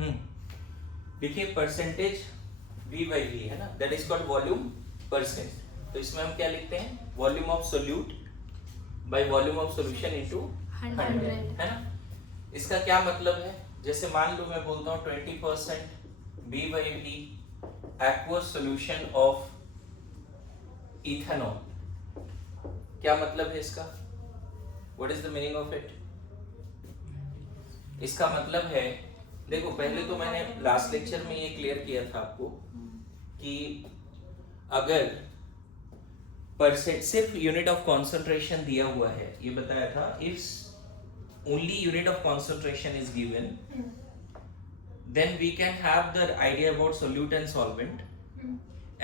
देखिए percentage V by V है ना, that is called volume percent. तो इसमें हम क्या लिखते हैं, volume of solute by volume of solution into 100 है ना। इसका क्या मतलब है, जैसे मान लो मैं बोलता हूँ 20% V by V aqueous solution of ethanol, क्या मतलब है इसका, what is the meaning of it. इसका मतलब है, देखो पहले तो मैंने लास्ट लेक्चर में ये क्लियर किया था आपको कि अगर परसेंट सिर्फ यूनिट ऑफ कॉन्सेंट्रेशन दिया हुआ है, ये बताया था, if only unit of concentration is given then we can have the idea about solute and solvent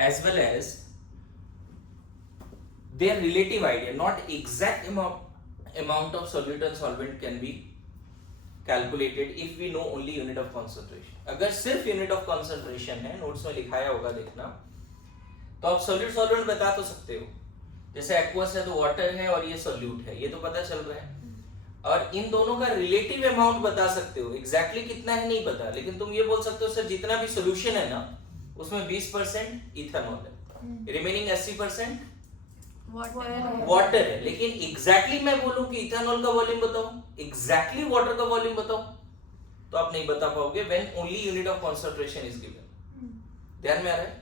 as well as their relative idea, not exact amount of solute and solvent can be calculated if we know only unit of concentration। अगर सिर्फ unit of concentration है, notes में लिखाया होगा देखना, तो आप solute solvent बता तो सकते हो, जैसे aqueous है तो water है और ये solute है, ये तो पता चल रहा है, और इन दोनों का रिलेटिव अमाउंट बता सकते हो, एग्जैक्टली कितना है नहीं पता, लेकिन तुम ये बोल सकते हो सर जितना भी सॉल्यूशन है ना उसमें 20% इथेनॉल है, रिमेनिंग 80% वाटर है, लेकिन एग्जैक्टली मैं बोलूं कि इथेनॉल का वॉल्यूम बताओ, एग्जैक्टली वाटर का वॉल्यूम बताओ, तो आप नहीं बता पाओगे when only unit of concentration is given. ध्यान में आ रहा है,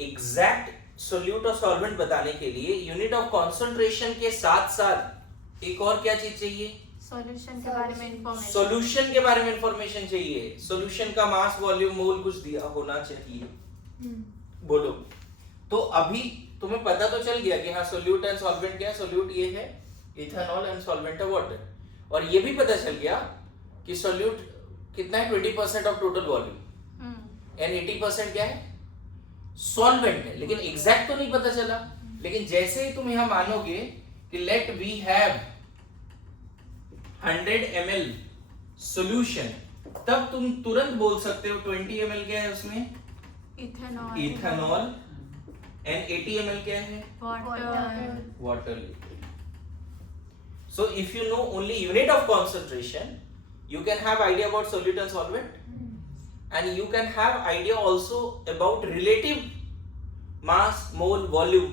एग्जैक्ट सोल्यूट और सॉल्वेंट बताने के लिए यूनिट ऑफ कंसंट्रेशन के साथ साथ एक और क्या चीज चाहिए, सॉल्यूशन के बारे में इंफॉर्मेशन, सॉल्यूशन के बारे में इंफॉर्मेशन चाहिए, सॉल्यूशन का मास वॉल्यूम मोल कुछ दिया होना चाहिए। बोलो, तो अभी तुम्हें पता तो चल गया कि हाँ सोल्यूट एंड सॉल्वेंट क्या है, सोल्यूट ये है इथेनॉल एंड सॉल्वेंट है वाटर, और ये भी पता चल गया कि सोल्यूट कितना है 20% ऑफ टोटल वॉल्यूम एंड 80% क्या है सॉल्वेंट है, लेकिन एग्जैक्ट तो नहीं पता चला। लेकिन जैसे ही तुम यहां मानोगे कि let we have 100 ml solution, तब तुम तुरंत बोल सकते हो 20 ml क्या है उसमें इथेनॉल एंड 80 ml क्या है water. So if you know only unit of concentration, you can have idea about solute and solvent, and you can have idea also about relative mass, mole, volume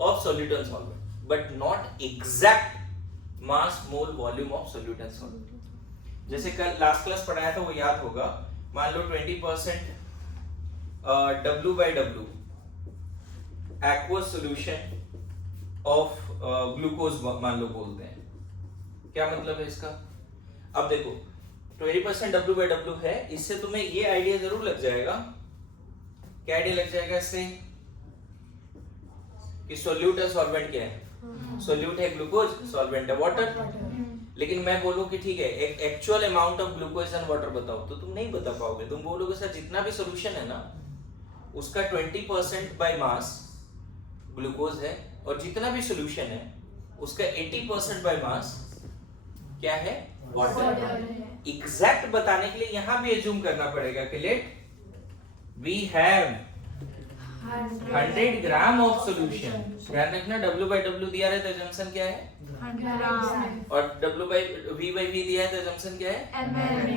of solute and solvent, but not exact mass, mole, volume of solute and solvent। जैसे कल last class पढ़ाया था वो याद होगा, मान लो 20% W by W aqueous solution of glucose मान लो बोलते हैं, क्या मतलब है इसका। अब देखो 20% W by W है, इससे तुम्हें ये आइडिया जरूर लग जाएगा, क्या आइडिया लग जाएगा इससे कि सोल्यूट है सॉल्वेंट क्या है, सोल्यूट है ग्लूकोज, सॉल्वेंट है वाटर। लेकिन मैं बोलूं कि ठीक है एक actual amount of glucose and water बताओ, तो तुम नहीं बता पाओगे, तुम बोलोगे सर जितना भी सोल्यूशन है ना उसका 20% बाय मास ग्लूकोज है और जितना भी सॉल्यूशन है उसका 80% बाय मास क्या है वाटर। एग्जैक्ट बताने के लिए यहां भी एज्यूम करना पड़ेगा कि let we have 100 gram of solution. ध्यान रखना W by W दिया है तो एजम्पशन क्या है 100 और W by V दिया है तो एजम्पशन क्या है ml।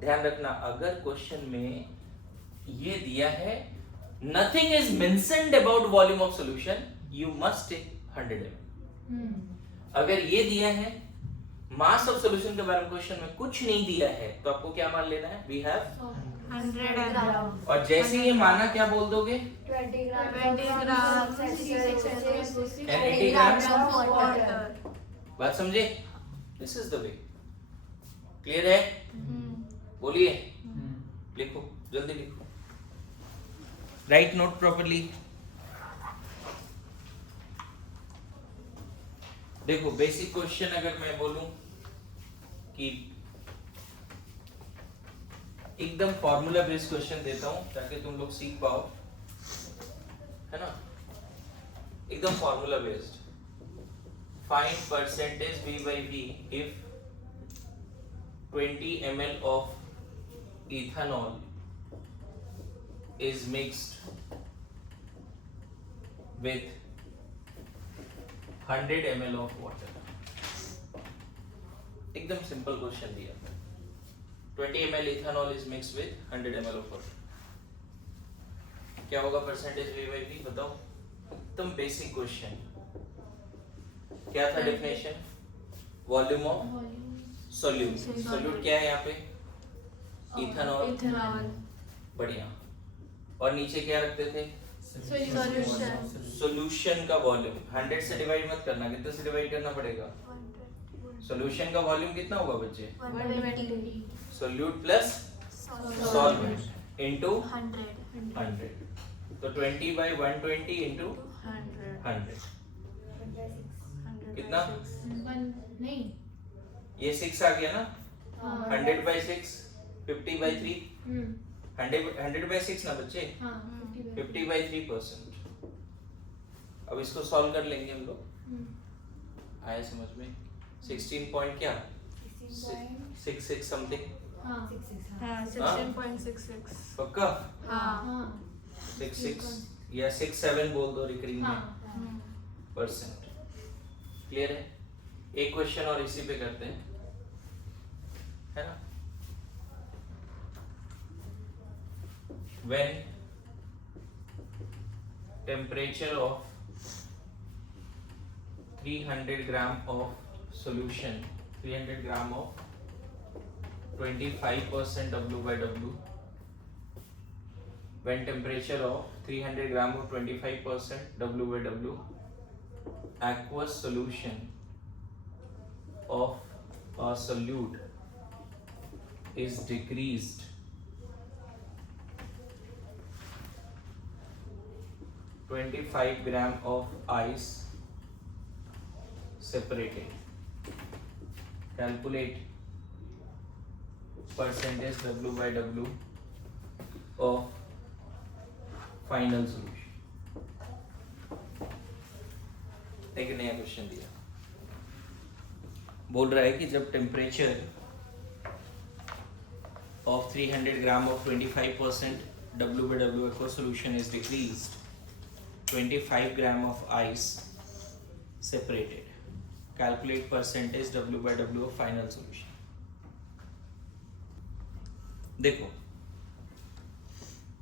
ध्यान रखना अगर क्वेश्चन में ये दिया है nothing is mentioned about volume of solution, you must take 100 ml। अगर ये दिया है मास ऑफ सॉल्यूशन के बारे में क्वेश्चन में कुछ नहीं दिया है तो आपको क्या मान लेना है, वी हैव 100 ग्राम, और जैसे ये माना क्या बोल दोगे 20 ग्राम and 80 ग्राम वाटर। बात समझे, this is the way. Clear है, बोलिए, लिखो जल्दी लिखो, राइट नोट प्रॉपर्ली। देखो बेसिक क्वेश्चन अगर मैं बोलूं कि एकदम फॉर्मूला बेस्ड क्वेश्चन देता हूं ताकि तुम लोग सीख पाओ, है ना, एकदम formula based. Find percentage V by V if 20 ml of ethanol is mixed with 100 ml of water। एकदम सिंपल क्वेश्चन दिया, 20 ml ethanol is mixed with 100 ml of water. क्या होगा परसेंटेज V by V बताओ? एकदम basic question. क्या था definition? Volume of solute. Solute क्या है यहाँ पे? इथेनॉल. बढ़िया. और नीचे क्या रखते थे? सॉल्यूशन का वॉल्यूम. 100 से डिवाइड मत करना. कितने से डिवाइड करना पड़ेगा? सॉल्यूशन का वॉल्यूम कितना होगा बच्चे? 120 सोल्यूट प्लस सॉल्वेंट इनटू 100. तो 20 by 120 into 100 कितना? नहीं ये 6 आ गया ना. 100 by 6 50 by 3 100 by 6 ना बच्चे. 50 by 3%. अब इसको सॉल्व कर लेंगे हम लोग. आया समझ में? 16 पॉइंट क्या 66 समथिंग. 16.66 पक्का? हाँ 66 या 67 बोल दो रिकरिंग में परसेंट. क्लियर है? एक क्वेश्चन और इसी पे करते हैं, है ना. When temperature of 300 gram of solution, 300 gram of 25% W by W. When temperature of 300 gram of 25% W by W, aqueous solution of a solute is decreased (25 gram of ice separated). Calculate percentage W by W of final solution. एक नया question दिया. बोल रहा है कि जब temperature of 300 gram of 25% W by W aqueous solution is decreased, 25 gram of ice separated. Calculate percentage W by W of final solution. देखो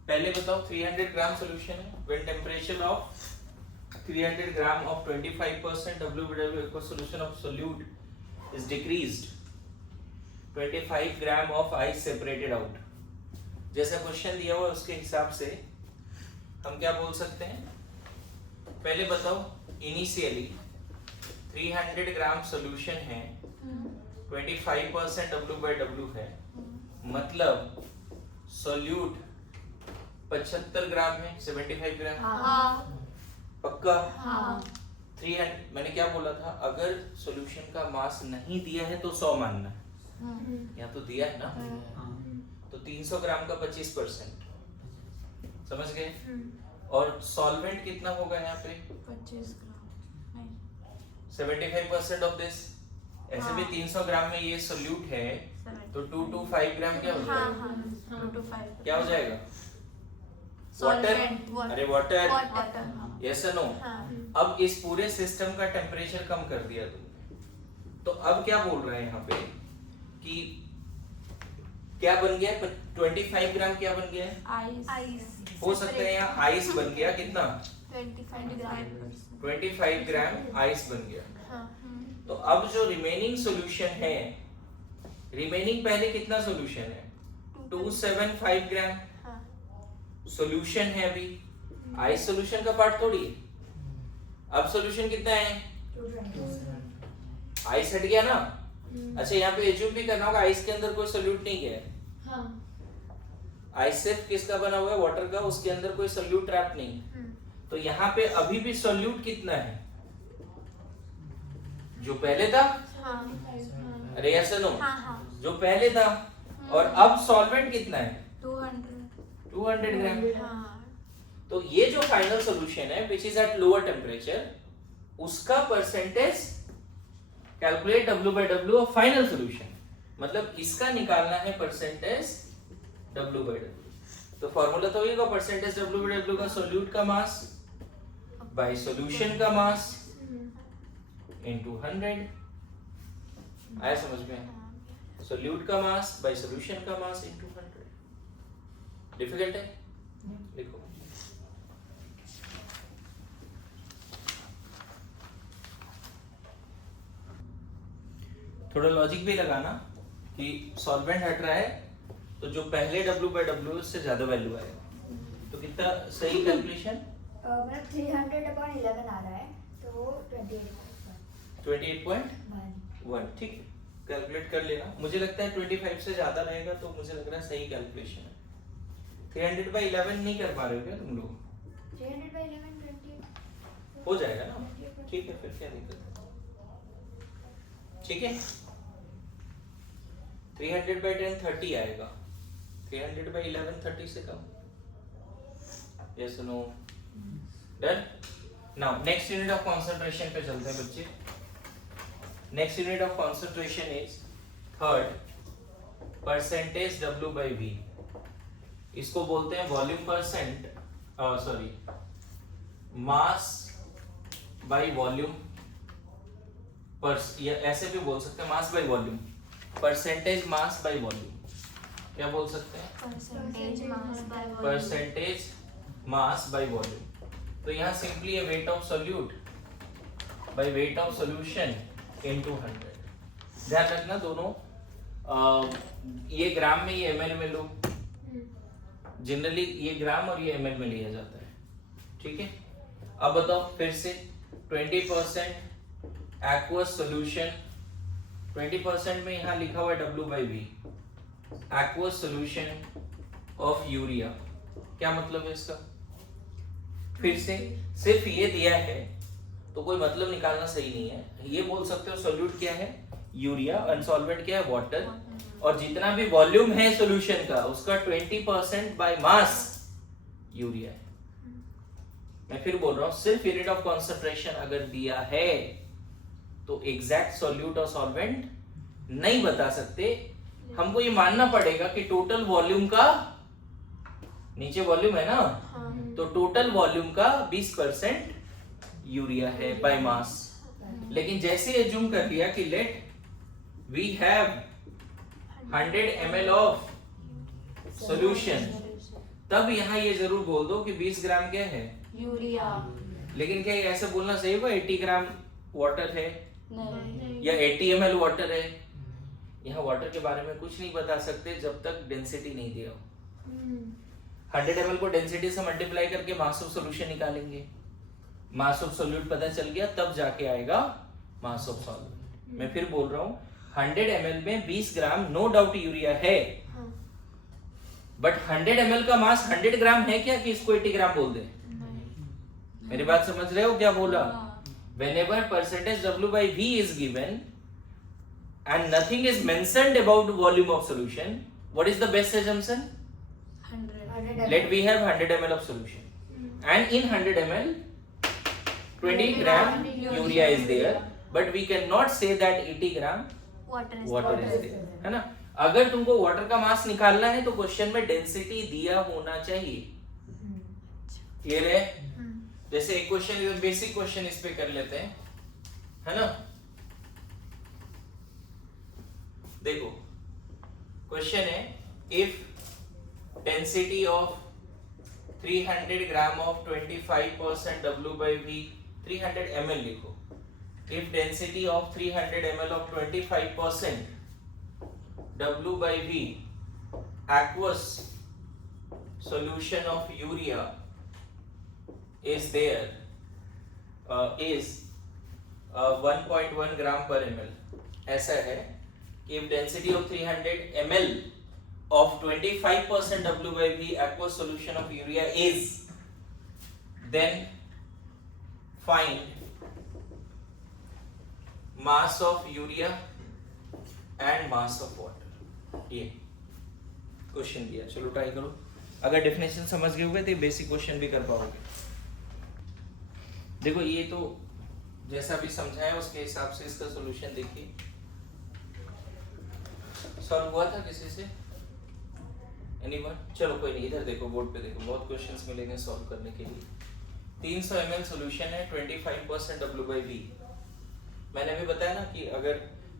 पहले बताओ 300 ग्राम सॉल्यूशन है. When temperature of 300 gram of 25% W by W aqueous solution of solute is decreased, 25 gram of ice separated out. जैसा question दिया हुआ उसके हिसाब से हम क्या बोल सकते हैं? पहले बताओ इनिशियली 300 ग्राम सॉल्यूशन है, 25% W by W है, मतलब सोल्यूट 75 ग्राम है, 75 ग्राम. पक्का? 300. मैंने क्या बोला था? अगर सॉल्यूशन का मास नहीं दिया है तो 100 मानना है. यहाँ तो दिया है ना, तो 300 ग्राम का 25%. समझ गए? और सॉल्वेंट कितना होगा यहाँ पे? 75% ऑफ दिस. ऐसे भी 300 ग्राम में ये सोल्यूट है, तो 225 ग्राम क्या हो जाएगा? क्या हो जाएगा? वाटर. अरे वाटर. यस और नो. अब इस पूरे सिस्टम का टेम्परेचर कम कर दिया तुमने, तो अब क्या बोल रहे हैं यहाँ पे कि क्या बन गया? 25 ग्राम क्या बन गया है? आइस. हो सकता है यहाँ आइस बन गया. कितना? 25 ग्राम आइस बन गया. तो अब जो रिमेनिंग सॉल्यूशन है, रिमेनिंग पहले कितना सॉल्यूशन है? 275 ग्राम सॉल्यूशन है. अभी आइस सॉल्यूशन का पार्ट थोड़ी है. अब सॉल्यूशन कितना है? आइस हट गया ना. अच्छा यहाँ पे एज्यूम भी करना होगा आइस के अंदर कोई सोल्यूट नहीं है. आइस सिर्फ किसका बना हुआ है? वाटर का. उसके अंदर कोई सोल्यूट ट्रैप नहीं. तो यहाँ पे अभी भी सोल्यूट कितना है? जो पहले था. अरे यस नो. जो पहले था. और अब सॉल्वेंट कितना है? 200 ग्राम. तो ये जो फाइनल सॉल्यूशन है which is at lower temperature, उसका percentage calculate W by W of final solution. मतलब इसका निकालना है परसेंटेज W by W. तो फॉर्मूला तो होगा परसेंटेज W by W का सोल्यूट का मास बाय सॉल्यूशन का मास इनटू 100. आया समझ में? सोल्यूट का मास बाय सॉल्यूशन का मास इनटू 100। डिफिकल्ट है? लिखो। थोड़ा लॉजिक भी लगाना कि सॉल्वेंट हट रहा है तो जो पहले W/W उससे ज्यादा वैल्यू आएगा। तो कितना सही कैलकुलेशन? मतलब 300/11 आ रहा है तो वो 28.1 ठीक है, कैलकुलेट कर लेना। मुझे लगता है 25 से ज्यादा रहेगा तो मुझे लग रहा है सही कैलकुलेशन है। 300/11 नहीं कर पा रहे हो क्या तुम लोग? 300/11 20 हो जाएगा ना? ठीक है, फिर क्या दिक्कत है? ठीक है, 300/10 30 आएगा। 300/11 30 से कम। Yes no? Done. Now next unit of concentration पे चलते हैं बच्चे। Next unit of concentration is third, percentage W/V। इसको बोलते हैं volume percent, sorry mass by volume, या ऐसे भी बोल सकते हैं mass by volume, percentage mass by volume. क्या बोल सकते हैं? Percentage mass by volume. Percentage mass by volume. तो यहाँ सिंपली है weight of solute by weight of solution into 100। ध्यान रखना दोनों, ये ग्राम में, ये ml में लो। जनरली ये ग्राम और ये ml में लिया जाता है। ठीक है, अब बताओ फिर से 20% aqueous solution, 20% में यहाँ लिखा हुआ है W/V, aqueous solution of urea। क्या मतलब है इसका? फिर से सिर्फ ये दिया है तो कोई मतलब निकालना सही नहीं है। ये बोल सकते हो सोल्यूट क्या है? यूरिया, अनसॉल्वेंट क्या है? वाटर, और जितना भी वॉल्यूम है सॉल्यूशन का उसका 20% बाय मास यूरिया है। मैं फिर बोल रहा हूं, सिर्फ यूनिट ऑफ कंसंट्रेशन अगर दिया है तो एग्जैक्ट सॉल्यूट और सॉल्वेंट नहीं बता सकते। हमको ये मानना पड़ेगा कि टोटल वॉल्यूम का, नीचे वॉल्यूम है ना, तो टोटल वॉल्यूम का 20% यूरिया है बाय मास। लेकिन जैसे एज्यूम कर लिया कि let we have 100 ml of solution, तब यहाँ ये जरूर बोल दो कि 20 ग्राम क्या है? यूरिया। लेकिन क्या ये ऐसे बोलना सही होगा 80 ग्राम वाटर है नहीं। या 80 ml वाटर है? यहाँ वाटर के बारे में कुछ नहीं बता सकते जब तक डेंसिटी नहीं दिया हो। 100 ml को डेंसिटी से मल्टीप्लाई करके मास ऑफ सॉल्यूशन निकालेंगे। मास ऑफ सॉल्यूट पता चल गया तब जाके आएगा मास ऑफ सॉल्यूट। मैं फिर बोल रहा हूँ 100 ml में 20 ग्राम नो डाउट यूरिया है, बट 100 ml का मास 100 ग्राम है क्या कि इसको 80 ग्राम बोल दे? मेरी बात समझ रहे हो क्या बोला? Whenever percentage W/V is given and nothing is mentioned about volume of solution, what is the best assumption? 100। Let we have 100 ml of solution, and in 100 ml 20 gram urea is there, but we cannot say that 80 gram water is there, है ना? अगर तुमको water का मास निकालना है तो question में density दिया होना चाहिए। क्लियर है? जैसे एक क्वेश्चन, बेसिक क्वेश्चन इस पे कर लेते हैं, है ना? देखो क्वेश्चन है, if density of 300 gram of 25% W/V, 300 ml लिखो। If density of 300 ml of 25% W/V aqueous solution of urea is there, is 1.1 gram per ml। ऐसा है कि if density of 300 ml of 25% W/V aqueous solution of urea is, then find mass of urea and mass of water। ये question दिया, चलो try करो। अगर definition समझ गए होगे तो बेसिक क्वेश्चन भी कर पाओगे। देखो ये तो जैसा भी समझाया उसके हिसाब से इसका सॉल्यूशन देखिए। सॉल्व हुआ था किसी से? एनीवन? चलो कोई नहीं, इधर देखो बोर्ड पे देखो, बहुत क्वेश्चंस मिलेंगे सॉल्व करने के लिए। 300 ml सॉल्यूशन है, 25% W/V। मैंने अभी बताया ना कि अगर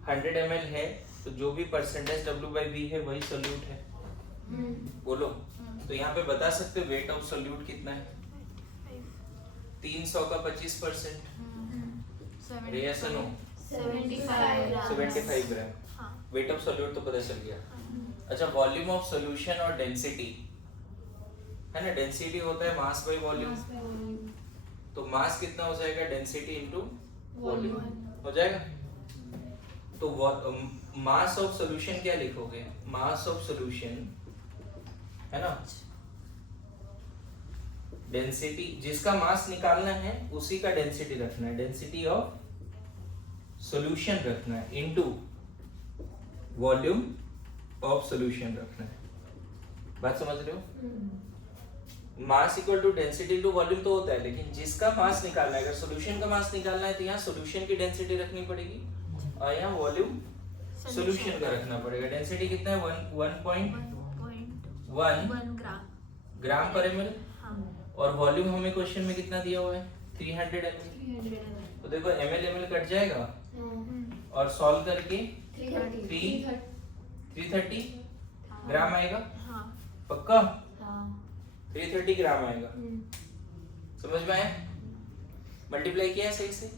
100 ml है तो जो भी परसेंटेज W/V है वही सोल्यूट है। बोलो, तो यहाँ पे बता सकते हो वेट ऑफ सोल्यूट कितना है? 300 का 25%, yes or no? 75 gram. Wait of solute तो पता चल गया। अच्छा, वॉल्यूम ऑफ सॉल्यूशन और डेंसिटी है ना, डेंसिटी होता है मास बाय वॉल्यूम, तो मास कितना हो जाएगा? डेंसिटी इनटू वॉल्यूम हो जाएगा। तो मास ऑफ सॉल्यूशन क्या लिखोगे? मास ऑफ सॉल्यूशन है ना, डेंसिटी जिसका मास निकालना है उसी का डेंसिटी रखना है, डेंसिटी ऑफ सॉल्यूशन रखना है इनटू वॉल्यूम ऑफ सॉल्यूशन रखना है। बात समझ रहे हो? Mass equal to density into volume तो होता है, लेकिन जिसका मास निकालना है, अगर सॉल्यूशन का मास निकालना है तो यहाँ सॉल्यूशन की डेंसिटी रखनी पड़ेगी और यहाँ वॉल्यूम सॉल्यूशन का रखना पड़ेगा। डेंसिटी कितना है? 1.1 ग्राम पर ml, और वॉल्यूम हमें क्वेश्चन में कितना दिया हुआ है? 300 ml। तो देखो ml कट जाएगा और सॉल्व करके 330 ग्राम आएगा। पक्का 330 ग्राम आएगा। समझ में आया? मल्टीप्लाई किया सही से?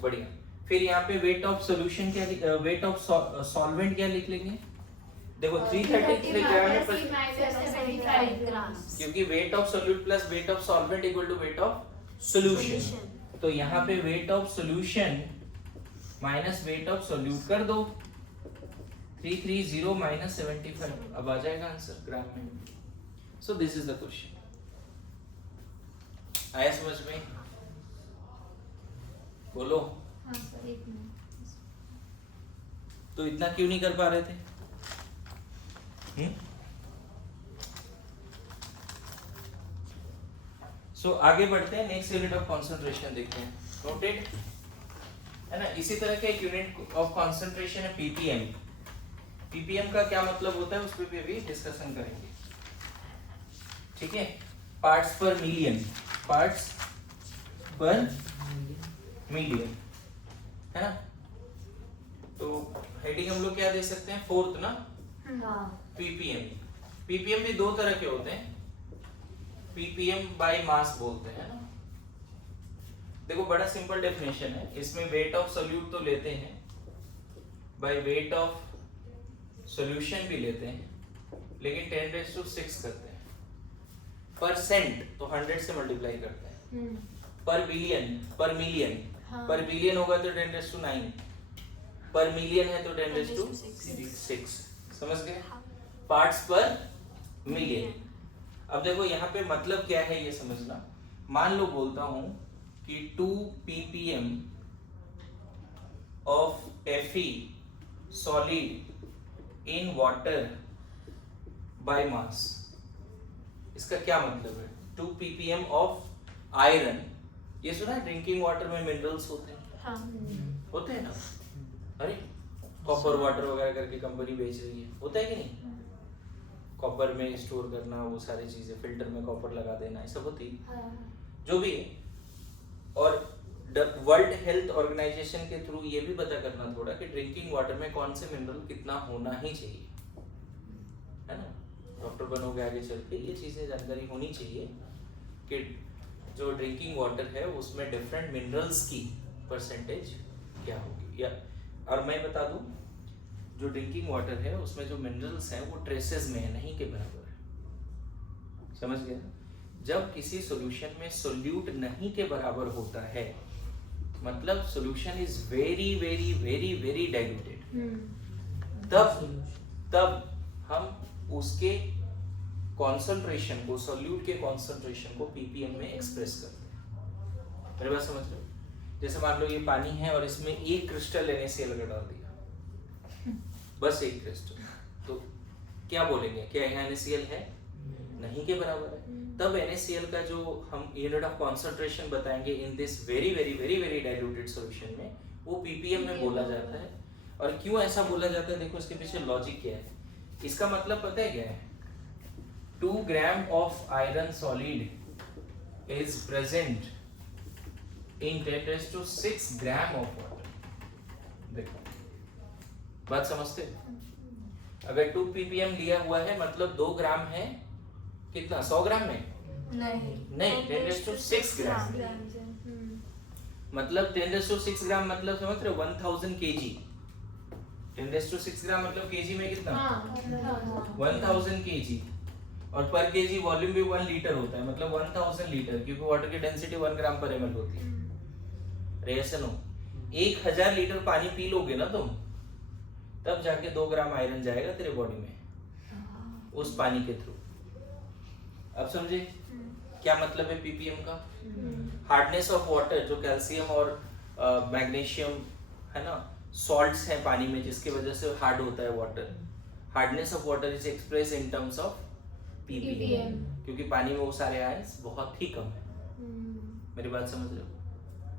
बढ़िया। फिर यहाँ पे वेट ऑफ सॉल्यूशन क्या, वेट ऑफ सॉल्वेंट क्या लिख लेंगे? देखो 333 ग्राम है, क्योंकि weight of solute plus weight of solvent equal to weight of solution. तो यहाँ पे weight of solution minus weight of solute कर दो, 330 माइनस 75, अब आ जाएगा आंसर ग्राम में। So this is the question. आया समझ में? बोलो। तो इतना क्यों नहीं कर पा रहे थे? सो आगे बढ़ते हैं, नेक्स्ट यूनिट ऑफ कंसंट्रेशन देखते हैं। नोटेड है ना? इसी तरह का एक यूनिट ऑफ कंसंट्रेशन है पीपीएम। पीपीएम का क्या मतलब होता है उस पर भी डिस्कशन करेंगे, ठीक है? पार्ट्स पर मिलियन, पार्ट्स पर मिलियन है ना? तो हेडिंग हम लोग क्या दे सकते हैं? फोर्थ ना, पीपीएम। पीपीएम भी दो तरह के होते हैं, पीपीएम बाय मास बोलते हैं ना। देखो बड़ा सिंपल डेफिनेशन है, इसमें वेट ऑफ सोल्यूट तो लेते हैं, बाय वेट ऑफ सॉल्यूशन भी लेते हैं, लेकिन 10⁶ करते हैं। परसेंट तो 100 से मल्टीप्लाई करते हैं। पर बिलियन, पर मिलियन, पर बिलियन होगा तो 10⁹, पर मिलियन है तो 10⁶। समझ गए? पार्ट्स पर मिलियन। अब देखो यहाँ पे मतलब क्या है ये समझना। मान लो बोलता हूं कि 2 ppm of Fe solid in water by mass। इसका क्या मतलब है? 2 ppm of iron, ये सुना है ड्रिंकिंग वाटर में मिनरल्स होते हैं? होते हैं ना? अरे कॉपर वाटर वगैरह करके कंपनी बेच रही है, होता है कि नहीं? कॉपर में स्टोर करना, वो सारी चीजें, फिल्टर में कॉपर लगा देना, ये सब होती है। जो भी है। और वर्ल्ड हेल्थ ऑर्गेनाइजेशन के थ्रू ये भी पता करना थोड़ा कि ड्रिंकिंग वाटर में कौन से मिनरल कितना होना ही चाहिए, है ना? डॉक्टर बनोगे आगे चल के, ये चीजें जानकारी होनी चाहिए कि जो ड्रिंकिंग वाटर है उसमें डिफरेंट मिनरल्स की परसेंटेज क्या होगी। या और मैं बता दूं, जो ड्रिंकिंग वाटर है उसमें जो मिनरल्स हैं वो ट्रेसेस में है, नहीं के बराबर है। समझ गए? जब किसी सॉल्यूशन में सोल्यूट नहीं के बराबर होता है, मतलब solution is very very very very diluted, तब हम उसके कॉन्सेंट्रेशन को, सोल्यूट के कॉन्सेंट्रेशन को पीपीएम में एक्सप्रेस करते हैं। मेरी बात समझ लो? जैसे मान लो ये पानी है और इसमें एक क्रिस्टल NaCl अगर डाल दिया, बस एक क्रिस्टल, तो क्या बोलेंगे? क्या यहाँ NaCl है? नहीं के बराबर है। तब NaCl का जो हम यूनिट ऑफ कॉन्सेंट्रेशन बताएंगे in this very very very very diluted solution में, वो पीपीएम में बोला जाता है। और क्यों ऐसा बोला जाता है? देखो इसके पीछे लॉजिक क्या है। इसका मतलब पता है क्या है? 2 gram of iron solid is present in 10⁶ gram of water. देखो बात समझते हो? अगर 2 ppm लिया हुआ है मतलब 2 ग्राम है, कितना 100 ग्राम में नहीं 10⁶ ग्राम, मतलब 10⁶ ग्राम मतलब समझ रहे हो 1000 kg। 10⁶ ग्राम मतलब केजी में कितना 1000 kg, और पर केजी वॉल्यूम भी 1 लीटर होता है, मतलब 1000 लीटर, क्योंकि वाटर की डेंसिटी 1 ग्राम पर ml होती है। रेसन हो 1000 लीटर पानी पी लोगे ना तुम, तब जाके 2 ग्राम आयरन जाएगा तेरे बॉडी में उस पानी के थ्रू। अब समझे क्या मतलब है ppm का? हार्डनेस ऑफ वाटर, जो कैल्शियम और मैग्नीशियम है ना, सॉल्ट्स हैं पानी में जिसकी वजह से हार्ड होता है water. Hardness of water is express in terms of ppm, क्योंकि पानी में वो सारे आयंस बहुत ही कम है। मेरी बात समझ रहे हो?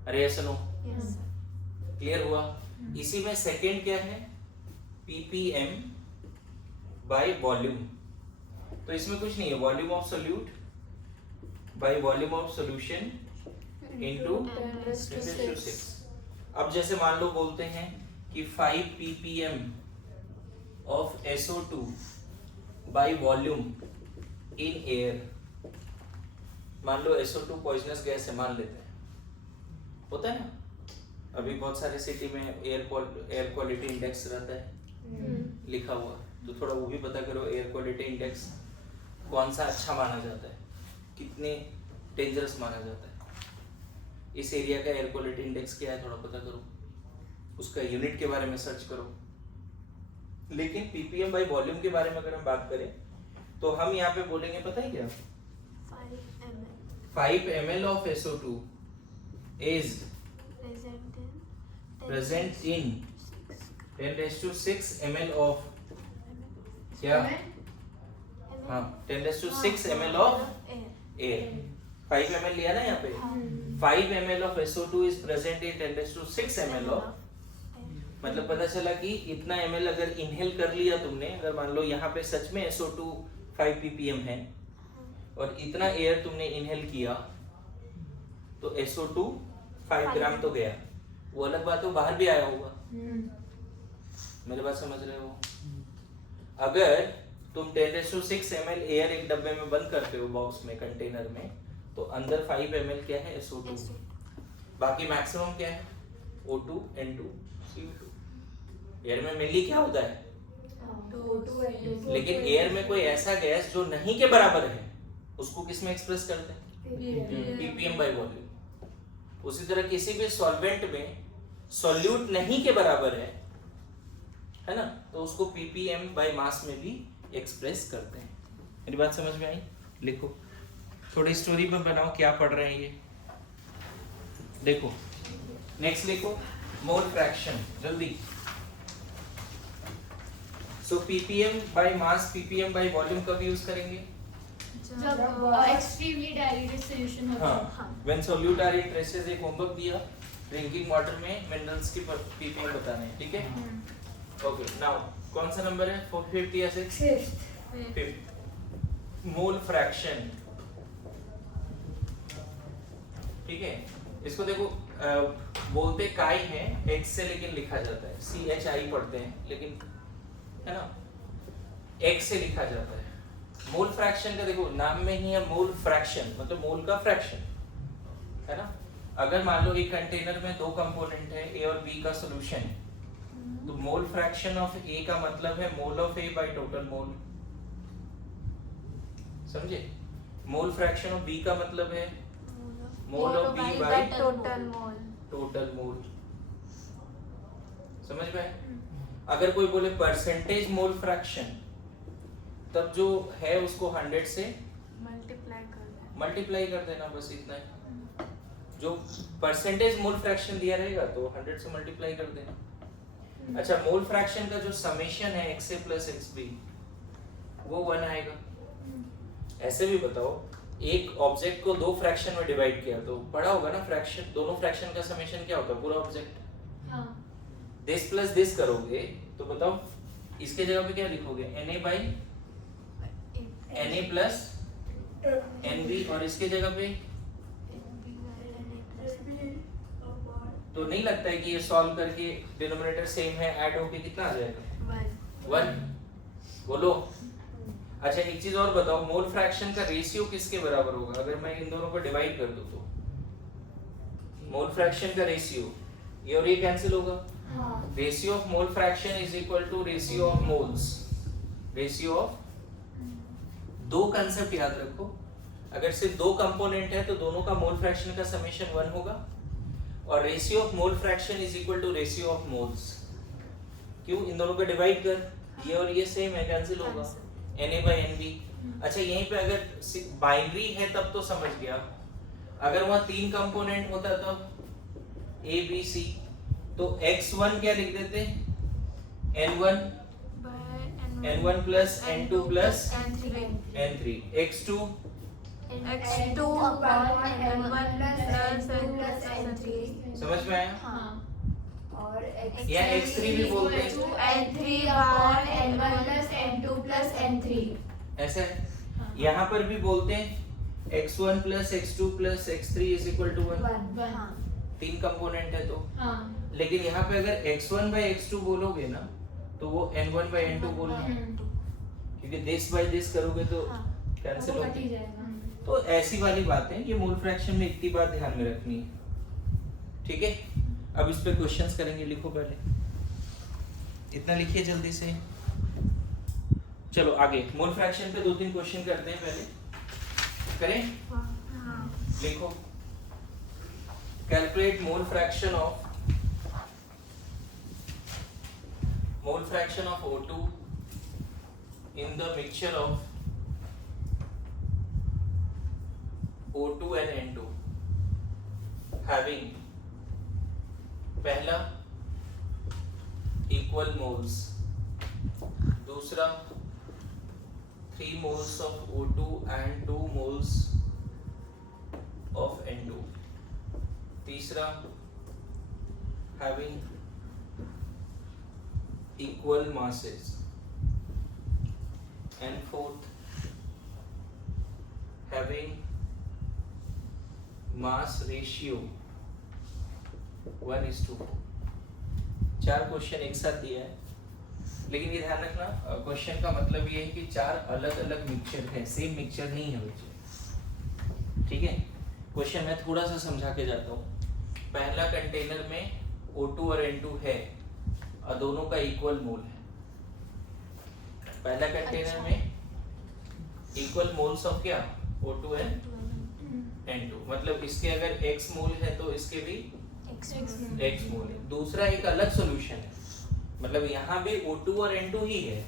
अरे ये सुनो, क्लियर हुआ? इसी में सेकंड क्या है, ppm बाय वॉल्यूम। तो इसमें कुछ नहीं है, volume of solute by volume of solution into 10⁶। अब जैसे मान लो बोलते हैं कि 5 ppm of SO2 by volume in air. मान लो SO2 पॉइजनस गैस है, मान लेते हैं, होता है ना, अभी बहुत सारे सिटी में एयर क्वालिटी इंडेक्स रहता है लिखा हुआ, तो थोड़ा वो भी पता करो एयर क्वालिटी इंडेक्स कौन सा अच्छा माना जाता है, कितने डेंजरस माना जाता है। इस एरिया का एयर क्वालिटी इंडेक्स क्या है थोड़ा पता करो, उसका यूनिट के बारे में सर्च करो। लेकिन ppm बाय वॉल्यूम के बारे में अगर हम बात करें तो हम यहाँ पे बोलेंगे पता है क्या, 5 ml of SO2 is present in 10⁶ ml of क्या, हाँ 10⁶ ml of air। 5 ml लिया ना यहाँ पे, 5 ml of SO2 is present in 10⁶ ml of, मतलब पता चला कि इतना ml अगर इनहेल कर लिया तुमने, अगर मान लो यहाँ पे सच में SO2 5 ppm है और इतना एयर तुमने इनहेल किया तो SO2 5 ग्राम तो गया, वो अलग बात है, बाहर भी आया होगा। मेरी बात समझ रहे हो? अगर तुम 10⁶ ml एयर एक डब्बे में बंद करते हो बॉक्स में कंटेनर में, तो अंदर 5 ml क्या है SO2, बाकी मैक्सिमम क्या है O2 N2 CO2। एयर में मेनली क्या होता है, लेकिन एयर में कोई ऐसा गैस जो नहीं के बराबर है उसको किस में एक्सप्रेस करते हैं, ppm बाय वॉल्यूम। उसी तरह किसी भी सॉल्वेंट में सॉल्यूट नहीं के बराबर है ना, तो उसको ppm बाय मास में भी एक्सप्रेस करते हैं। मेरी बात समझ में आई? लिखो, थोड़ी स्टोरी में बनाओ क्या पढ़ रहे हैं ये, देखो नेक्स्ट लिखो, मोल फ्रैक्शन जल्दी। So ppm by mass, ppm by volume कब यूज करेंगे, जब एक्सट्रीमली डाइल्यूटेड सॉल्यूशन होता है। हाँ, when solute are in traces, एक होमवर्क दिया ड्रिंकिंग वाटर में मिनरल्स की ppm बताने हैं, ठीक है? ओके, नाउ कौन सा नंबर है, 450 या 6? मोल फ्रैक्शन, ठीक है? इसको देखो, बोलते काई है x से, लेकिन लिखा जाता है CHI पढ़ते हैं, लेकिन है ना x से लिखा जाता है। मोल फ्रैक्शन का देखो नाम में ही है मोल फ्रैक्शन, मतलब मोल का फ्रैक्शन है ना। अगर मान लो एक कंटेनर में 2 कंपोनेंट है A और B का सॉल्यूशन, तो मोल फ्रैक्शन ऑफ A का मतलब है mole of A by total mole, समझे? मोल फ्रैक्शन ऑफ B का मतलब है mole of B by total mole, समझ में? अगर कोई बोले परसेंटेज मोल फ्रैक्शन, तब जो है उसको 100 से मल्टीप्लाई कर देना, बस इतना ही। जो परसेंटेज मोल फ्रैक्शन दिया रहेगा तो 100 से मल्टीप्लाई कर देना। अच्छा, मोल फ्रैक्शन का जो समेशन है XA प्लस XB वो 1 आएगा। ऐसे भी बताओ, एक ऑब्जेक्ट को 2 फ्रैक्शन में डिवाइड किया तो पढ़ा होगा ना फ्रैक्शन, दोनों फ्रैक्शन का समेशन क्या होता है, पूरा ऑब्जेक्ट। हाँ। दिस प्लस दिस करोगे तो बताओ इसके जगह पे क्या लिखोगे, Na by Na plus Nb, और इसके जगह पे तो नहीं लगता है कि ये सॉल्व करके डिनोमिनेटर सेम है, ऐड होके कितना आ जाएगा 1। बोलो। अच्छा एक चीज और बताओ, मोल फ्रैक्शन का रेशियो किसके बराबर होगा अगर मैं इन दोनों को डिवाइड कर दूं तो? मोल फ्रैक्शन का रेशियो ये और ये कैंसिल होगा। हाँ ratio of mole fraction is equal to ratio of moles. Ratio of, दो कंसेप्ट याद रखो, अगर सिर्फ दो कंपोनेंट है तो दोनों का मोल फ्रैक्शन का समेशन 1 होगा, और ratio of mole fraction is equal to ratio of moles. क्यों? इन दोनों को डिवाइड कर, ये और ये सेम है, कैंसिल होगा Na/Nb। अच्छा यहीं पे अगर बाइनरी है तब तो समझ गया, अगर वहां 3 कंपोनेंट होता तब A B C, तो x1 क्या लिख देते? n1 plus n2 plus n3, x2 x2 upon n1 plus n2 plus n3। समझ में आया? हाँ। और या x3 भी बोलते हैं, n3 upon n1 plus n2 plus n3। ऐसा है। यहाँ पर भी बोलते हैं x1 plus x2 plus x3 is equal to 1। 1 हाँ। 3 कंपोनेंट है तो, हाँ। लेकिन यहाँ पे अगर x1 by x2 बोलोगे ना तो वो n1 by n2 बोलना, क्योंकि दिस बाय दिस करोगे तो कैंसिल वो हो कट ही जाएगा। तो ऐसी वाली बातें ये मोल फ्रैक्शन में इतनी बात ध्यान में रखनी है। ठीक है, अब इस पे क्वेश्चंस करेंगे। लिखो पहले, इतना लिखिए जल्दी से। चलो आगे मोल फ्रैक्शन पे 2-3 क्वेश्चन करते हैं, पहले करें। लिखो, calculate mole fraction of O2 in the mixture of O2 and N2 having पहला equal moles, दूसरा 3 moles of O2 and 2 moles of N2, तीसरा having equal masses, and fourth having mass ratio 1:4। 4 question एक साथ दिया है, लेकिन ये ध्यान रखना क्वेश्चन का मतलब ये है कि 4 अलग अलग मिक्सचर है, सेम मिक्सचर नहीं है बच्चे। ठीक है, क्वेश्चन मैं थोड़ा सा समझा के जाता हूँ। पहला कंटेनर में O2 और N2 है और दोनों का इक्वल मोल है। पहला कंटेनर में इक्वल मोल्स ऑफ क्या? O2 एंड N2, मतलब इसके अगर x मोल है तो इसके भी x मोल है। दूसरा एक अलग सॉल्यूशन है, मतलब यहाँ भी O2 और N2 ही है,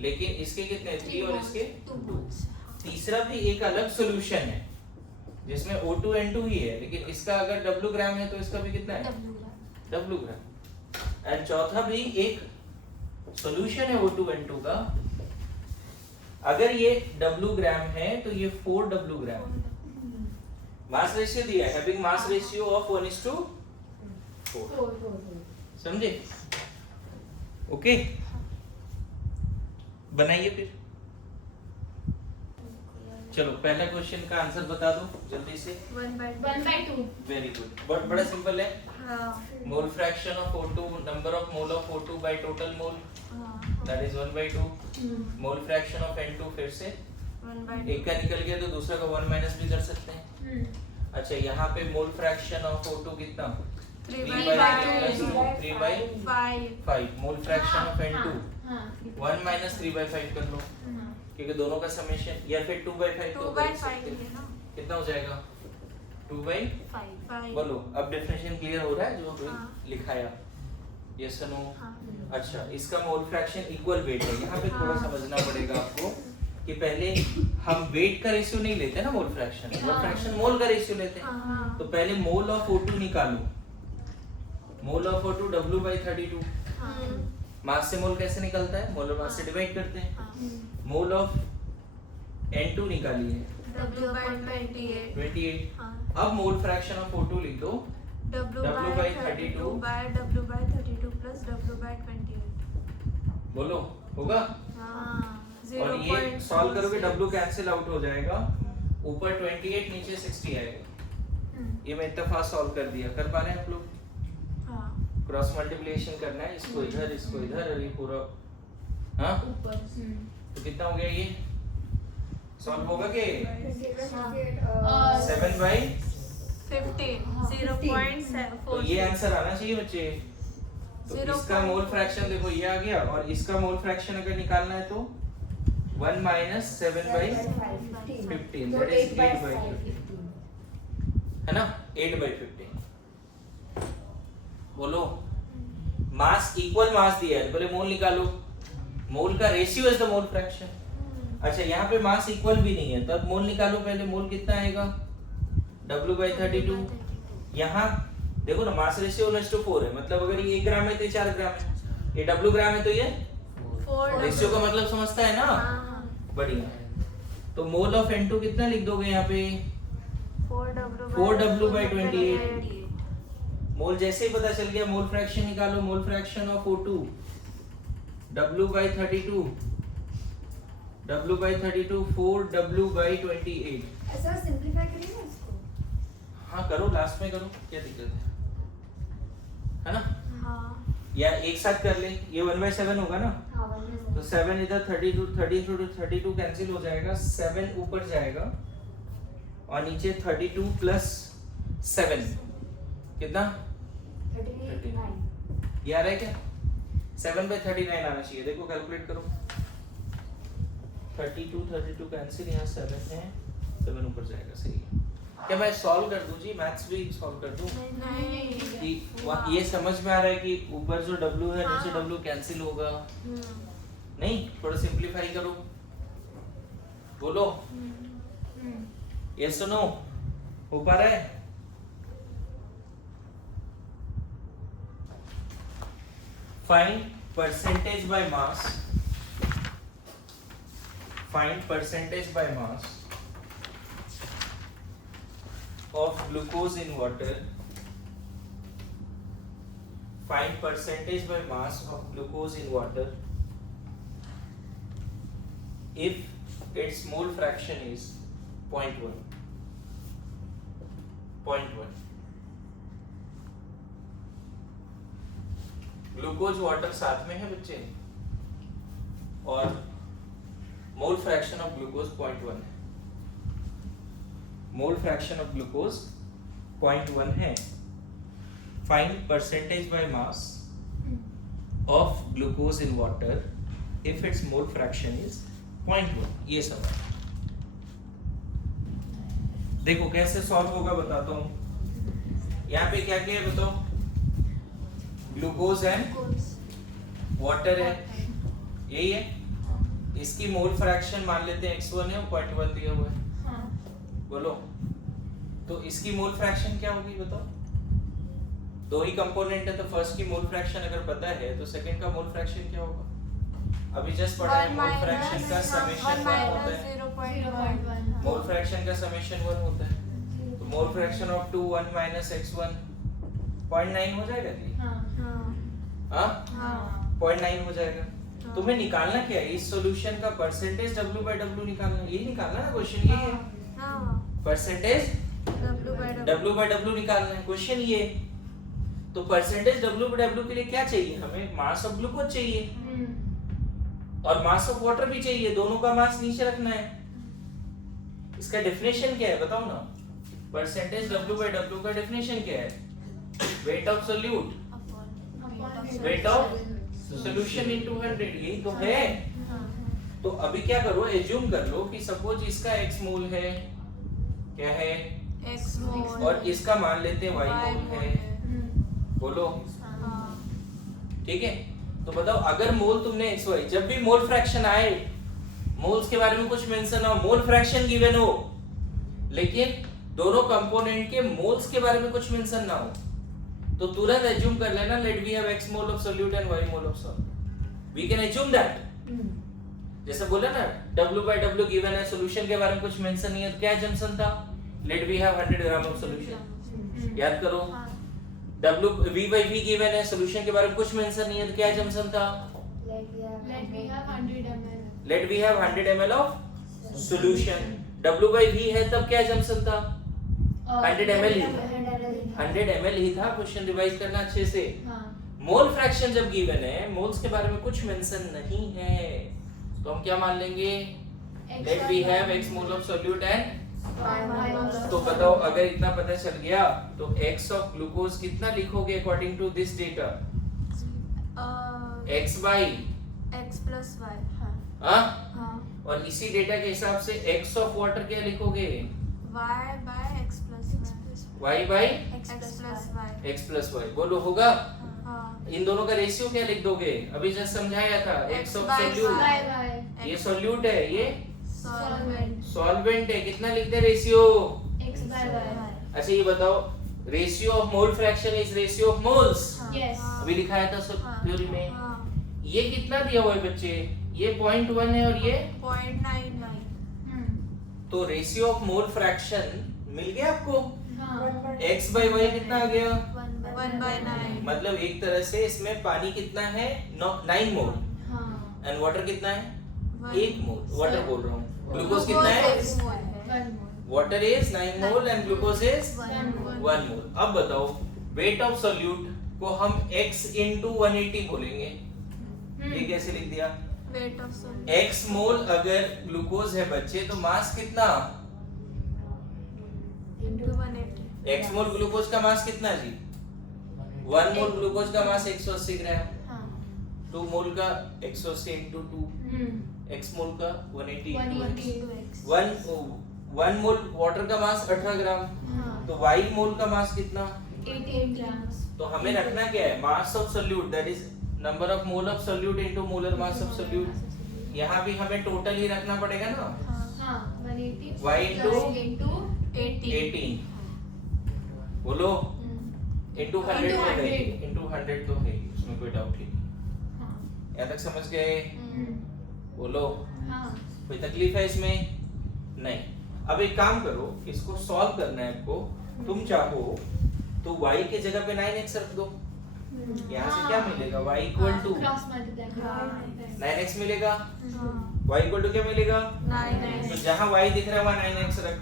लेकिन इसके कितने 3 और इसके 2। तीसरा भी एक अलग सॉल्यूशन है जिसमें O2 N2 ही है, लेकिन इसका अगर W ग्राम है तो इसका भी कितना है W ग्राम। एंड चौथा भी एक सॉल्यूशन है O2 N2 का, अगर ये W ग्राम है तो ये 4W ग्राम। मास रेशियो दिया है, हैविंग मास रेशियो ऑफ 1:4। समझे? ओके, बनाइए फिर। चलो पहला क्वेश्चन का आंसर बता दो जल्दी से। 1/2। वेरी गुड, बहुत बड़ा सिंपल है। Mole fraction of O2, number of mole of O2 by total mole, that is 1/2। Mole fraction of N2 फिर से एक का निकल गया तो दूसरा का 1 माइनस भी कर सकते हैं। अच्छा यहाँ पे मोल फ्रैक्शन ऑफ O2 कितना? 3/5। Mole fraction of N2 1 minus 3/5 कर लो, क्योंकि दोनों का समेशन, या फिर 2/5 तो कर सकते हैं। कितना हो जाएगा? 2/5। बोलो, अब डेफिनेशन क्लियर हो रहा है जो अभी लिखाया? Yes no? अच्छा, इसका मोल फ्रैक्शन इक्वल वेट है। यहाँ पे थोड़ा समझना पड़ेगा आपको कि पहले हम वेट का रेशियो नहीं लेते ना, मोल फ्रैक्शन मोल का रेशियो लेते हैं। तो पहले मोल ऑफ O2 निकालो, मोल ऑफ O2 W/32। मास से मोल कैसे निकलता है? मोलर मास से डिवाइड करते हैं। मोल ऑफ N2 निकालिए W/28। अब मोल फ्रैक्शन ऑफ O2 लिख दो W/32 plus W/28। बोलो, होगा? और ये सॉल्व करोगे W कैंसिल आउट हो जाएगा, ऊपर 28 नीचे 60 आएगा। ये मैं इतना फास्ट सॉल्व कर दिया। कर पा रहे हैं आप लोग? क्रॉस मल्टीप्लिकेशन करना है, इसको इधर और ये पूरा, हाँ ऊपर तो कितना हो गया ये? सॉल्व होगा कि 7 बाई 15 तो ये आंसर आना चाहिए बच्चे। तो इसका मोल फ्रैक्शन देखो ये आ गया, और इसका मोल फ्रैक्शन अगर निकालना है तो 1 minus 7 by 15 that is 8 by 15 है ना, 8 बाई 15। बोलो मास इक्वल मास दिया है, बोले मोल निकालो, मोल का ratio is the mole fraction. अच्छा यहाँ पे मास इक्वल भी नहीं है, तब मोल निकालो पहले, मोल कितना आएगा W by 32। यहाँ देखो ना मास रेशियो 1:4 है, मतलब अगर ये 1 ग्राम है तो 4 ग्राम है, ये W ग्राम है तो ये रेशियो का मतलब समझता है ना। बढ़िया, तो मोल ऑफ N2 कितना लिख दोगे यहाँ पे 4W by 28। मोल जैसे ही पता चल गया, मोल फ्रैक्शन निकालो, mole fraction of O2 W by 32 4W by 28। ऐसा सिंपलीफाई करिए ना इसको। हाँ करो, लास्ट में करो, क्या दिक्कत है ना। या एक साथ कर ले, ये 1/7 होगा ना, हाँ तो 7 इधर 32 कैंसिल हो जाएगा, 7 ऊपर जाएगा और नीचे 32 प्लस 7 कितना 39। ये आ रहा है क्या? 7/39 आना चाहिए। देखो कैलकुलेट करो, 32 कैंसिल, यहाँ 7 है, 7 ऊपर जाएगा। सही है क्या? मैं सॉल्व कर दूं जी, मैथ्स भी सॉल्व कर दूं कि ये समझ में आ रहा है कि ऊपर जो W है नीचे W कैंसिल होगा? नहीं, थोड़ा सिंपलीफाई करो, बोलो यस और नो, हो पा रहा है? Find percentage by mass. Find percentage by mass of glucose in water. Find percentage by mass of glucose in water if its mole fraction is 0.1. 0.1. Glucose water साथ में है बच्चे, और मोल फ्रैक्शन ऑफ ग्लूकोज 0.1 है। Mole fraction of glucose 0.1 है। Find percentage by mass of glucose in water if it's mole fraction is 0.1। ये सवाल देखो कैसे सॉल्व होगा, बताता हूं। यहाँ पे क्या क्या है बताओ? ग्लूकोज एंड वाटर है, यही है। इसकी मोल फ्रैक्शन मान लेते हैं x1 है, 0.1 दिया हुआ है। बोलो तो इसकी मोल फ्रैक्शन क्या होगी बताओ? दो ही कंपोनेंट है, तो फर्स्ट की मोल फ्रैक्शन अगर पता है तो सेकंड का मोल फ्रैक्शन क्या होगा? अभी जस्ट पढ़ा है, मोल फ्रैक्शन का समेशन 1 होता है। मोल फ्रैक्शन का समेशन 1 होता है, तो mole fraction of 2 1 minus x1 0.9 हो जाएगा जी। हाँ 0.9 हो जाएगा। तुम्हें निकालना क्या है? इस सॉल्यूशन का परसेंटेज W by W निकालना, यही निकालना है क्वेश्चन, ये है परसेंटेज W by W निकालना है क्वेश्चन ये। तो परसेंटेज W by W के लिए क्या चाहिए हमें? मास ऑफ ग्लूकोज चाहिए और मास ऑफ वाटर भी चाहिए, दोनों का मास नीचे रखना है। इसका डेफिनेशन क्या है बताओ ना? परसेंटेज W by W का डेफिनेशन क्या है? Weight of solute, wait of solution into 100, यही तो है। तो अभी क्या करो, एज्यूम कर लो कि सपोज इसका x मोल है, क्या है x मोल, और इसका मान लेते हैं y मोल है। बोलो ठीक है। तो बताओ अगर मोल तुमने xy, जब भी मोल फ्रैक्शन आए, मोल्स के बारे में कुछ मेंशन हो, मोल फ्रैक्शन गिवन हो, लेकिन दोनों कंपोनेंट के मोल्स के बारे में कुछ मेंशन ना हो, तो तुरंत एज्यूम कर लेना let we have x mole of solute and y mole of solute. We can assume that. जैसे बोला ना W by W गिवन है, सॉल्यूशन के बारे में कुछ मेंशन नहीं है, तो क्या जंक्शन था? Let we have 100 gram of solution. याद करो, W V by V given है, सॉल्यूशन के बारे में कुछ मेंशन नहीं है, तो क्या जंक्शन था? Let we have 100 ml. Let we have 100 ml of solution. W by V है, तब क्या जंक्शन था? 100 ml ही था। 100 ml ही था। क्वेश्चन रिवाइज करना अच्छे से। मोल फ्रैक्शन जब गिवन है, मोल्स के बारे में कुछ मेंशन नहीं है, तो हम क्या मान लेंगे? Let we have x mole of solute and, तो बताओ अगर इतना पता चल गया तो x ऑफ ग्लूकोज कितना लिखोगे according to this data? x by x plus y. हाँ, हाँ. और इसी डेटा के हिसाब से x ऑफ वाटर क्या लिखोगे? y by x plus y. y by x plus y. x plus y। बोलो होगा? हाँ. इन दोनों का रेशियो क्या लिख दोगे? अभी जस्ट समझाया था, x of by solute, y. ये सॉल्यूट है, ये Solvent. सॉल्वेंट है। कितना लिखते हैं रेशियो? X by y. अच्छा ये बताओ, ratio of mole fraction is ratio of moles. Yes. अभी लिखाया था सब हाँ. थ्योरी में। हाँ. ये कितना दिया हुआ है बच्चे? ये 0.1 है और ये 0.99. तो रेशियो ऑफ मोल फ्रैक्शन मिल गया आपको? हाँ. x by y कितना आ गया? 1 by 9. मतलब एक तरह से इसमें पानी कितना है? 9 मोल हाँ. एंड वाटर कितना है? 1 1 मोल। वाटर बोल रहा हूँ। ग्लूकोज कितना है? 1 mole है. 1 more. Water is 9 mole and glucose is 1 more. 1 मोल। अब बताओ, वेट ऑफ सॉल्यूट को हम x into 180 बोलेंगे। ये कैसे लिख दिया? Weight of solute. x मोल अगर ग्लूकोज है बच्चे तो मास कितना? Into 180. x मोल ग्लूकोज का मास कितना जी? 1 मोल ग्लूकोज का मास 180 ग्राम, हाँ. 2 मोल का 180 into 2, हम्म. x मोल का 180 180. 2x. 1 मोल वाटर का मास 18 ग्राम, हाँ. तो y मोल का मास कितना? 18 grams. तो हमें रखना क्या है? Mass of solute, that is number of mole of solute into molar mass of solute. यहाँ भी हमें टोटल ही रखना पड़ेगा ना। हाँ. हाँ. 180 Y plus into 80. 18 बोलो, इनटू 100 तो है, 100. इनटू 100 तो है, उसमें कोई डाउट ही नहीं। हाँ. यहाँ तक समझ गए? हम्म. बोलो, हाँ. कोई तकलीफ है इसमें? नहीं। अब एक काम करो, इसको सॉल्व करना है आपको। तुम चाहो तो y के जगह पे 9x रख दो। यहाँ से क्या मिलेगा? y equal to Cross multiply. 9x मिलेगा। हाँ. y इक्वल टू क्या मिलेगा? 9x. तो जहाँ y दिख रहा है वहाँ 9x रख।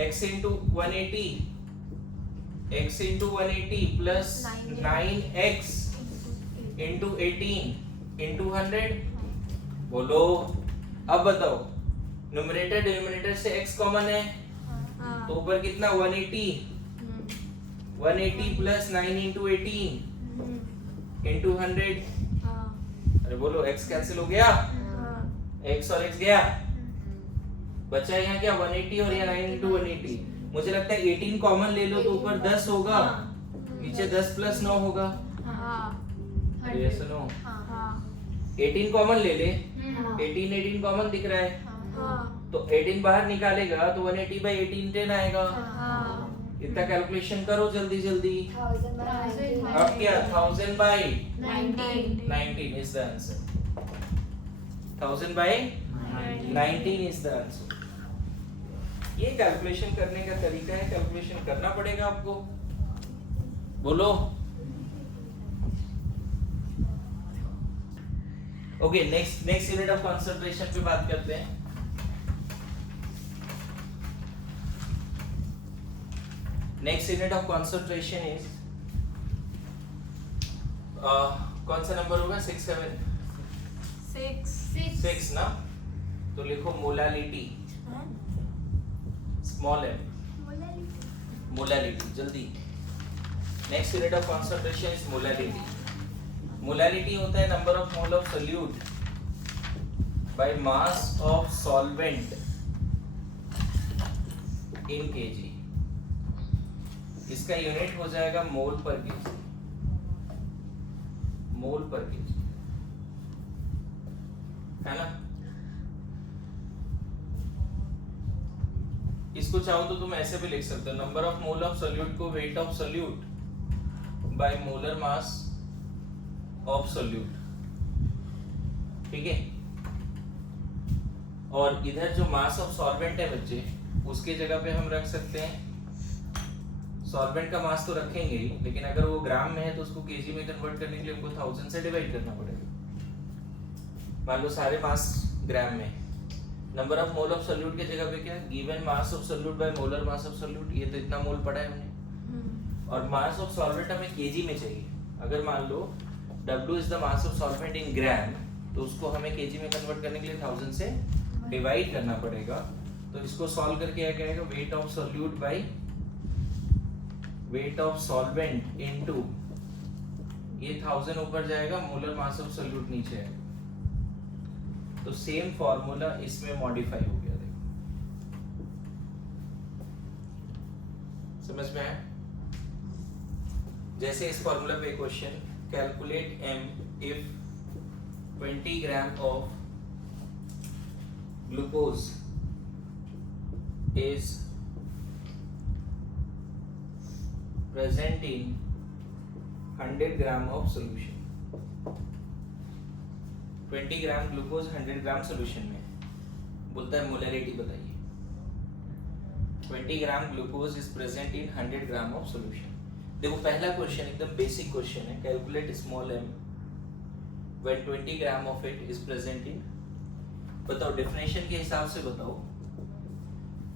x into 180, x into 180 plus 9x into 18 into 100। बोलो, अब बताओ, न्यूमरेटर डिनोमिनेटर से x कॉमन है, हाँ. तो ऊपर कितना? 180, 180 plus 9 into 18 into 100। हाँ. अरे बोलो, x कैंसिल हो गया, हाँ. x और x गया, बचा यहाँ क्या? 180 और यहाँ 9 into 180। मुझे लगता है 18 कॉमन ले लो तो ऊपर 10 होगा, नीचे 10 plus 9 होगा। हाँ. ये सुनो, हाँ. 18 कॉमन ले ले, हम्म. 18 कॉमन दिख रहा है, हाँ. तो 18 बाहर निकालेगा तो 180 by 18 10 आएगा। हाँ. इतना कैलकुलेशन करो जल्दी जल्दी। 1000 by 19. अब क्या? 1000 by 19. 19 is the answer. 1000 by 19 is the answer. ये कैलकुलेशन करने का तरीका है, कैलकुलेशन करना पड़ेगा आपको। बोलो। Okay, next unit of concentration पे बात करते हैं। Next unit of concentration is कौन सा नंबर होगा? 6 7 6. 6 ना, तो लिखो मोलालिटी, स्मॉल m, मोलालिटी जल्दी। Next unit of concentration is molality. Molality होता है number of mole of solute by mass of solvent in KG. इसका यूनिट हो जाएगा मोल पर केजी, मोल पर केजी, है ना। इसको चाहो तो तुम ऐसे भी लिख सकते हो, number of mole of solute को weight of solute by molar mass of solute, ठीक है। और इधर जो मास ऑफ सॉल्वेंट है बच्चे, उसके जगह पे हम रख सकते हैं, सॉल्वेंट का मास तो रखेंगे ही, लेकिन अगर वो ग्राम में है तो उसको केजी में कन्वर्ट करने के लिए हमको 1000 से डिवाइड करना पड़ेगा। मान लो सारे मास ग्राम में, number of mole of solute के जगह पे क्या, given mass of solute by molar mass of solute, ये तो इतना मोल पड़ा है हमने, और मास ऑफ सॉल्वेंट हमें केजी में चाहिए। अगर मान लो W is the mass of solvent in gram, तो उसको हमें केजी में कन्वर्ट करने के लिए 1000 से डिवाइड करना पड़ेगा। तो इसको सॉल्व करके क्या आएगा, wait of solute by weight of solvent into ये 1000 ऊपर जाएगा, मोलर मास ऑफ सोल्यूट नीचे है। तो सेम फॉर्मूला इसमें मॉडिफाई हो गया, देखो समझ में आया? जैसे इस फॉर्मूला पे question, calculate m if 20 gram of glucose is present in 100 gram of solution। 20 gram glucose 100 gram solution में, बोलता है मोलैरिटी बताइए। 20 gram glucose is present in 100 gram of solution. देखो पहला क्वेश्चन एकदम बेसिक क्वेश्चन है, calculate small m when 20 gram of it is present in, बताओ definition के हिसाब से बताओ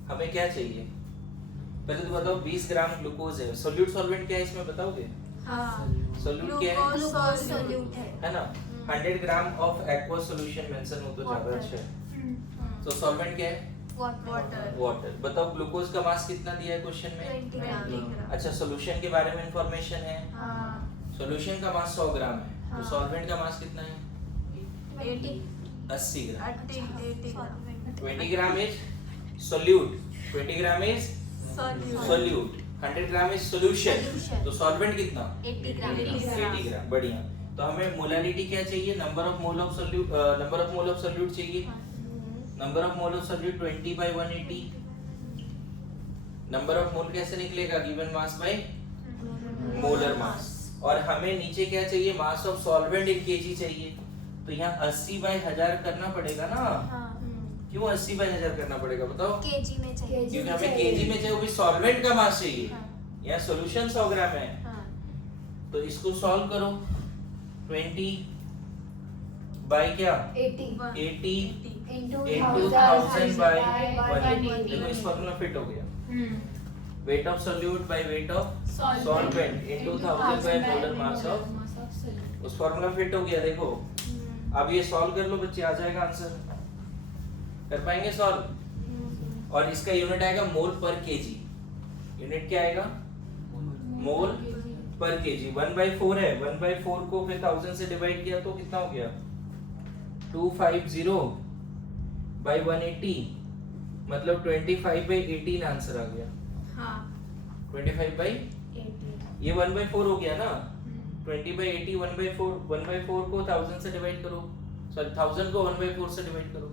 हमें क्या चाहिए। पहले तो बताओ 20 ग्राम ग्लूकोज है, सोल्यूट सॉल्वेंट क्या है इसमें बताओगे? हाँ, सोल्यूट क्या है? ग्लूकोज सोल्यूट है ना। 100 gram of aqueous solution mention हो तो ज्यादा अच्छा है। तो सॉल्वेंट क्या है? वाटर। वाटर। बताओ ग्लूकोज का मास कितना दिया है क्वेश्चन में? 20 ग्राम। अच्छा सॉल्यूशन के बारे में इंफॉर्मेशन है, हाँ, सॉल्यूशन का मास 100 ग्राम है, तो हाँ। सॉल्वेंट का मास कितना है? 80 80 ग्राम। 80 ग्राम 20 gram is solute, 20 gram is solute. Solute, 100 gram is solution. Solution। तो सॉल्वेंट कितना? 80 ग्राम 80 ग्राम। बढ़िया। तो हमें मोलारिटी क्या चाहिए? Number of mole of solute, number of mole of solute चाहिए। Number of mole of solute 20/180। Number of mole कैसे निकलेगा? Given mass by molar mass. और हमें नीचे क्या चाहिए? Mass of solvent in KG चाहिए। तो यहाँ 80/1000 करना पड़ेगा ना। क्यों 80/1000 करना पड़ेगा बताओ? केजी में चाहिए। क्योंकि हमें केजी में चाहिए, वो भी सॉल्वेंट का मास चाहिए। यहाँ सॉल्यूशन 100 ग्राम है, तो इसको सॉल्व करो। 20 बाय क्या? 80 80 into into 1000 by 180। देखो इस फॉर्मूला फिट हो गया। Wait of solute by weight of solvent into 1000 by molar mass of, उस फॉर्मूला फिट हो गया। देखो अब ये सॉल्व कर लो बच्चे, आ जाएगा आंसर। कर पाएंगे सॉल्व? और इसका यूनिट आएगा मोल पर केजी। यूनिट क्या आएगा? मोल पर केजी। 1/4 है, 1/4 को फिर 1000 से डिवाइड किया तो कितना हो गया? 250/180, मतलब 25/18 आंसर आ गया। हाँ, 25/, ये 1/4 हो गया ना। 20/80 1/4, 1/4 को 1000 से डिवाइड करो, सॉरी 1000 को 1/4 से डिवाइड करो,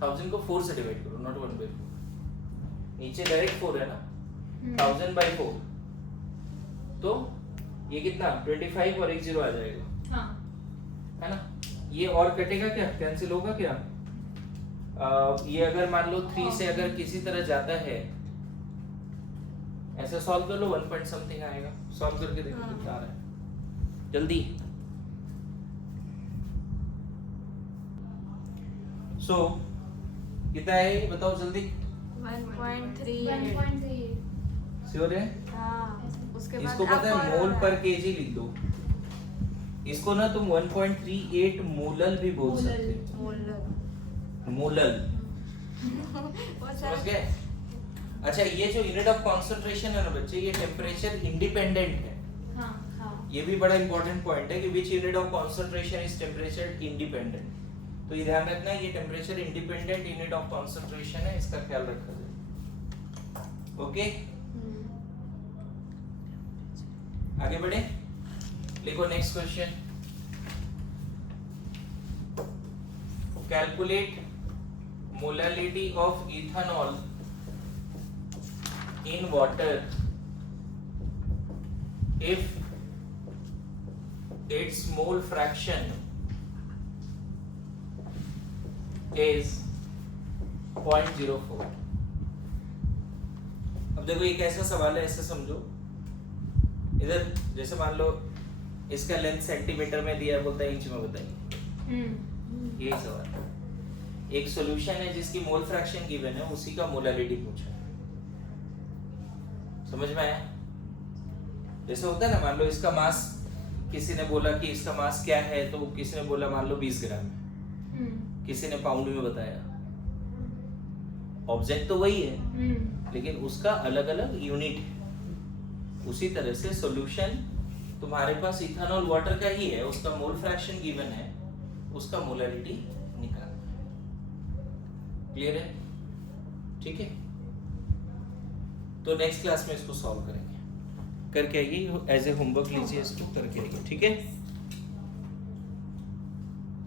1000 को 4 से डिवाइड करो, नॉट 1/4। नीचे डायरेक्ट 4 है ना। 1000/4, तो ये कितना? 25 और एक 0 आ जाएगा, है ना। ये और कटेगा क्या? कैंसिल होगा क्या? ये अगर मान लो 3 से अगर किसी तरह जाता है, ऐसे सॉल्व कर लो, 1 पॉइंट समथिंग आएगा। सॉल्व करके देखो कितना आ रहा है जल्दी। सो कितना है ये बताओ जल्दी। 1.3। श्योर है? हाँ, उसके बाद इसको पता है मोल पर केजी लिख दो। इसको ना तुम 1.38 मोलल भी बोल सकते हो। मोलल, समझ गए? अच्छा ये जो यूनिट ऑफ कंसंट्रेशन है ना बच्चे, ये टेम्परेचर इंडिपेंडेंट है। ये भी बड़ा इंपॉर्टेंट पॉइंट है कि which unit of concentration is temperature independent. तो ये ध्यान रखना, ये temperature independent unit of concentration है, इसका ख्याल रखा जाए। ओके, आगे बढ़े, लिखो next question. Calculate molality of ethanol in water if its mole fraction is 0.04। अब देखो ये कैसा सवाल है, ऐसे समझो। इधर जैसे मान लो इसका लेंथ सेंटीमीटर में दिया, बोलता है इंच में बताइए। यही सवाल है। एक सॉल्यूशन है जिसकी मोल फ्रैक्शन गिवन है, उसी का मोलालिटी पूछा है। समझ में आया? जैसे होता है ना, मान लो इसका मास किसी ने बोला कि इसका मास क्या है, तो किसी ने बोला मान लो 20 ग्राम है, किसी ने पाउंड में बताया। ऑब्जेक्ट तो वही है लेकिन उसका अलग अलग यूनिट है। उसी तरह से सॉल्यूशन तुम्हारे पास इथेनॉल वाटर का ही है, उसका मोल फ्रैक्शन गिवन है, उसका मोलरिटी निकालना है। क्लियर है? ठीक है, तो नेक्स्ट क्लास में इसको सॉल्व करेंगे। करके आइए, एज ए होमवर्क लीजिए इसको, करके आइए। ठीक है।